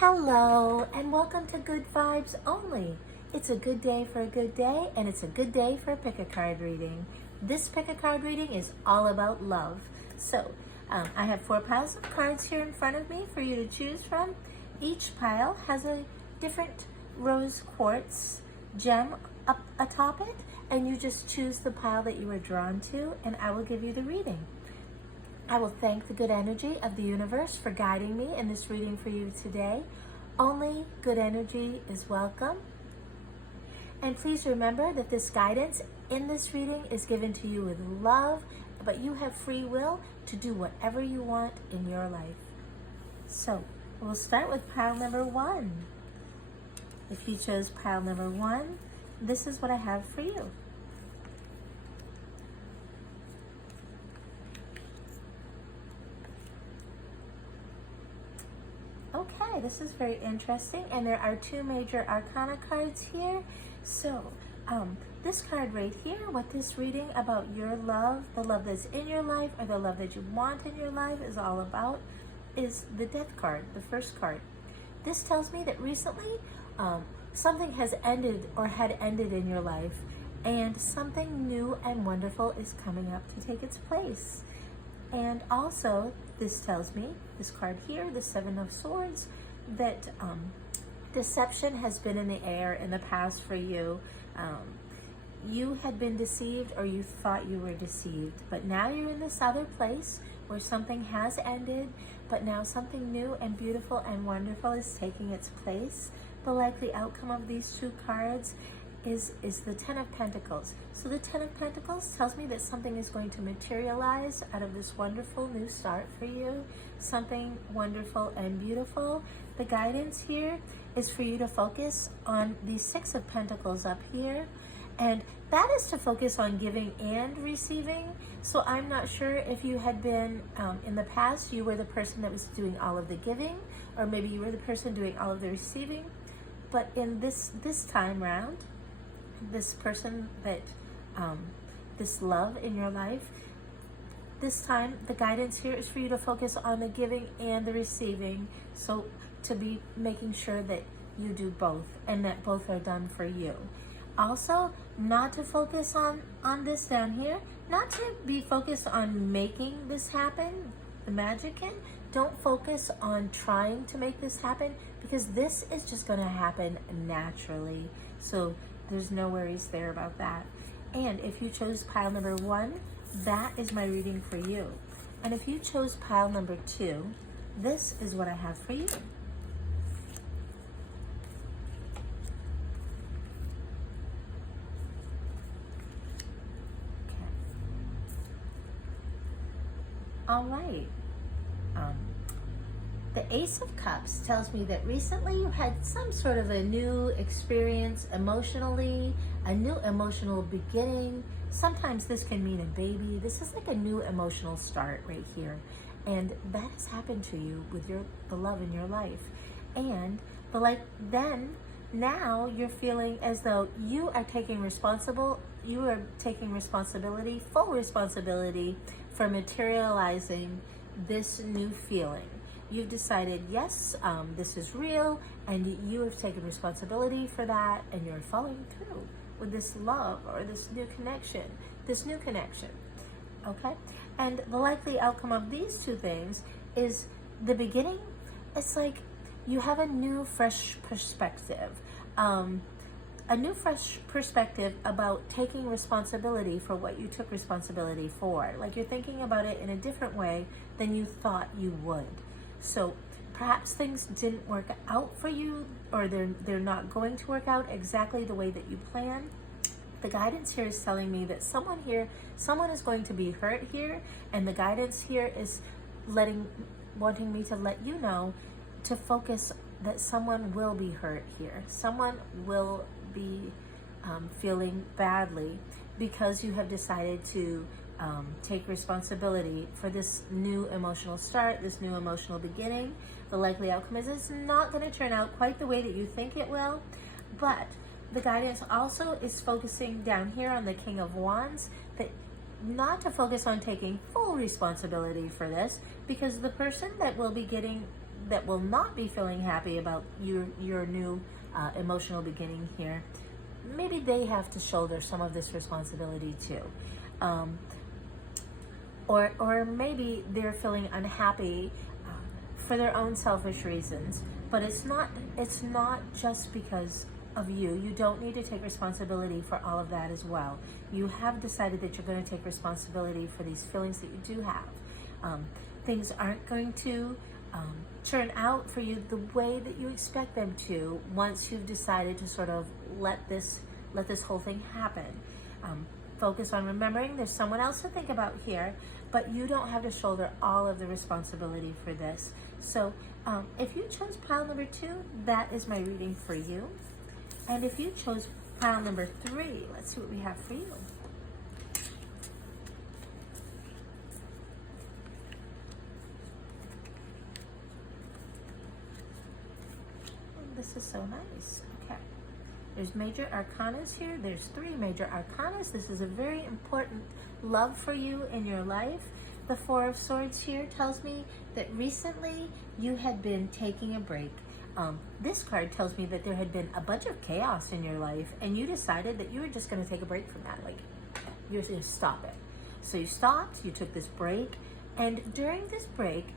Hello, and welcome to Good Vibes Only. It's a good day for a good day, and it's a good day for a pick a card reading. This pick a card reading is all about love. So, I have 4 piles of cards here in front of me for you to choose from. Each pile has a different rose quartz gem up atop it, and you just choose the pile that you are drawn to, and I will give you the reading. I will thank the good energy of the universe for guiding me in this reading for you today. Only good energy is welcome. And please remember that this guidance in this reading is given to you with love, but you have free will to do whatever you want in your life. So we'll start with pile number 1. If you chose pile number 1, this is what I have for you. Okay, this is very interesting, and there are 2 major arcana cards here. So, this card right here, what this reading about your love, the love that's in your life, or the love that you want in your life is all about, is the Death card, the first card. This tells me that recently, something has ended or had ended in your life, and something new and wonderful is coming up to take its place. And also, this tells me, this card here, the 7 of Swords, that deception has been in the air in the past for you. You had been deceived, or you thought you were deceived, but now you're in this other place where something has ended, but now something new and beautiful and wonderful is taking its place. The likely outcome of these 2 cards is the 10 of Pentacles. So the 10 of Pentacles tells me that something is going to materialize out of this wonderful new start for you, something wonderful and beautiful. The guidance here is for you to focus on the 6 of Pentacles up here, and that is to focus on giving and receiving. So I'm not sure if you had been, in the past, you were the person that was doing all of the giving, or maybe you were the person doing all of the receiving. But in this time round, this person that, this love in your life, this time the guidance here is for you to focus on the giving and the receiving. So to be making sure that you do both and that both are done for you. Also, not to focus on this down here, not to be focused on making this happen, the magician. Don't focus on trying to make this happen, because this is just going to happen naturally. So there's no worries there about that. And if you chose pile number 1, that is my reading for you. And if you chose pile number 2, this is what I have for you. Okay. All right. The Ace of Cups tells me that recently you had some sort of a new experience emotionally, a new emotional beginning. Sometimes this can mean a baby. This is like a new emotional start right here. And that has happened to you with the love in your life. And now you're feeling as though you are taking responsibility, full responsibility for materializing this new feeling. You've decided, yes, this is real, and you have taken responsibility for that, and you're following through with this love or this new connection, okay? And the likely outcome of these 2 things is the beginning. It's like you have a new, fresh perspective, about taking responsibility for what you took responsibility for. Like you're thinking about it in a different way than you thought you would. So perhaps things didn't work out for you, or they're not going to work out exactly the way that you planned. The guidance here is telling me that someone is going to be hurt here, and the guidance here is wanting me to let you know to focus that someone will be hurt here. Someone will be feeling badly because you have decided to take responsibility for this new emotional start, this new emotional beginning. The likely outcome is it's not going to turn out quite the way that you think it will, but the guidance also is focusing down here on the King of Wands, that not to focus on taking full responsibility for this, because the person that will be getting that will not be feeling happy about your new emotional beginning here, maybe they have to shoulder some of this responsibility too. Or maybe they're feeling unhappy for their own selfish reasons. But it's not just because of you. You don't need to take responsibility for all of that as well. You have decided that you're going to take responsibility for these feelings that you do have. Things aren't going to turn out for you the way that you expect them to once you've decided to sort of let this whole thing happen. Focus on remembering there's someone else to think about here, but you don't have to shoulder all of the responsibility for this. So if you chose pile number 2, that is my reading for you. And if you chose pile number 3, let's see what we have for you. Oh, this is so nice. Okay. There's major arcanas here. There's 3 major arcanas. This is a very important love for you in your life. The 4 of Swords here tells me that recently you had been taking a break. This card tells me that there had been a bunch of chaos in your life and you decided that you were just going to take a break from that. Like, you're going to stop it. So you stopped, you took this break, and during this break,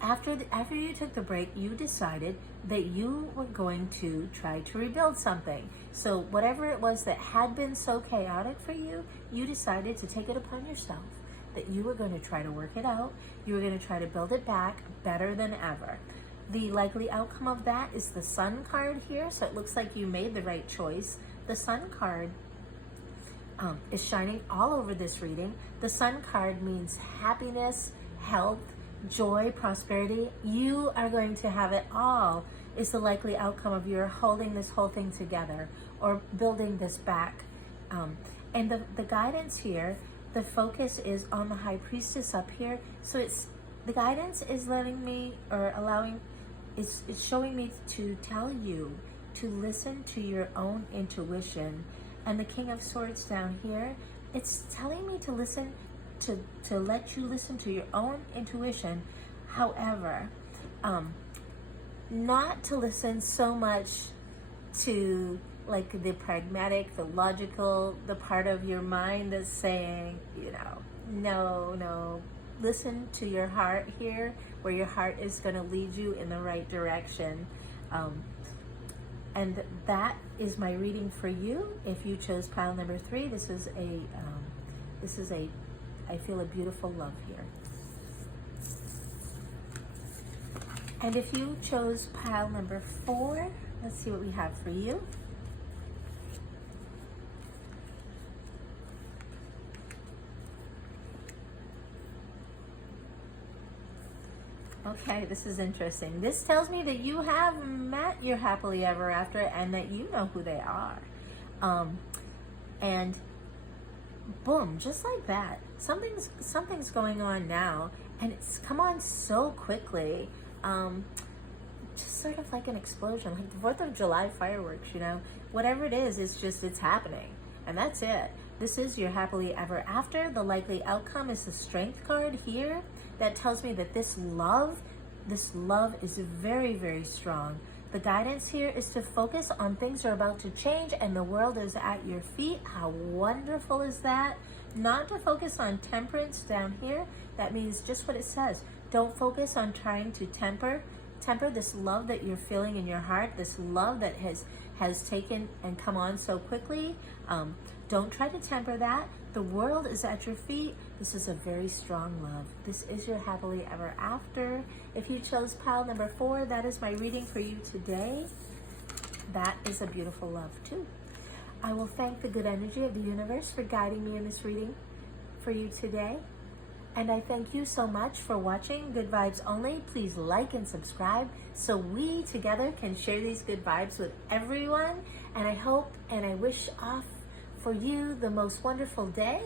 after you took the break, you decided that you were going to try to rebuild something. So whatever it was that had been so chaotic for you, you decided to take it upon yourself, that you were going to try to work it out. You were going to try to build it back better than ever. The likely outcome of that is the Sun card here. So it looks like you made the right choice. The Sun card is shining all over this reading. The Sun card means happiness, health, joy, prosperity. You are going to have it all, is the likely outcome of your holding this whole thing together or building this back. And the guidance here, the focus is on the High Priestess up here. So the guidance is letting me, or allowing, it's showing me to tell you to listen to your own intuition. And the King of Swords down here, it's telling me to listen, to let you listen to your own intuition. However, not to listen so much to like the pragmatic, the logical, the part of your mind that's saying, no, listen to your heart here, where your heart is going to lead you in the right direction. And that is my reading for you. If you chose pile number 3, this is a, I feel a beautiful love here. And if you chose pile number 4, let's see what we have for you. Okay, this is interesting. This tells me that you have met your happily ever after and that you know who they are. And boom, just like that, something's going on now, and it's come on so quickly. Just sort of like an explosion, like the 4th of July fireworks, whatever it is, it's happening, and that's it. This is your happily ever after. The likely outcome is the Strength card here. That tells me that this love is very, very strong. The guidance here is to focus on things are about to change and the world is at your feet. How wonderful is that? Not to focus on temperance down here. That means just what it says. Don't focus on trying to temper this love that you're feeling in your heart, this love that has taken and come on so quickly. Don't try to temper that. The world is at your feet. This is a very strong love. This is your happily ever after. If you chose pile number 4, that is my reading for you today. That is a beautiful love too. I will thank the good energy of the universe for guiding me in this reading for you today. And I thank you so much for watching Good Vibes Only. Please like and subscribe so we together can share these good vibes with everyone. And I hope and I wish off for you the most wonderful day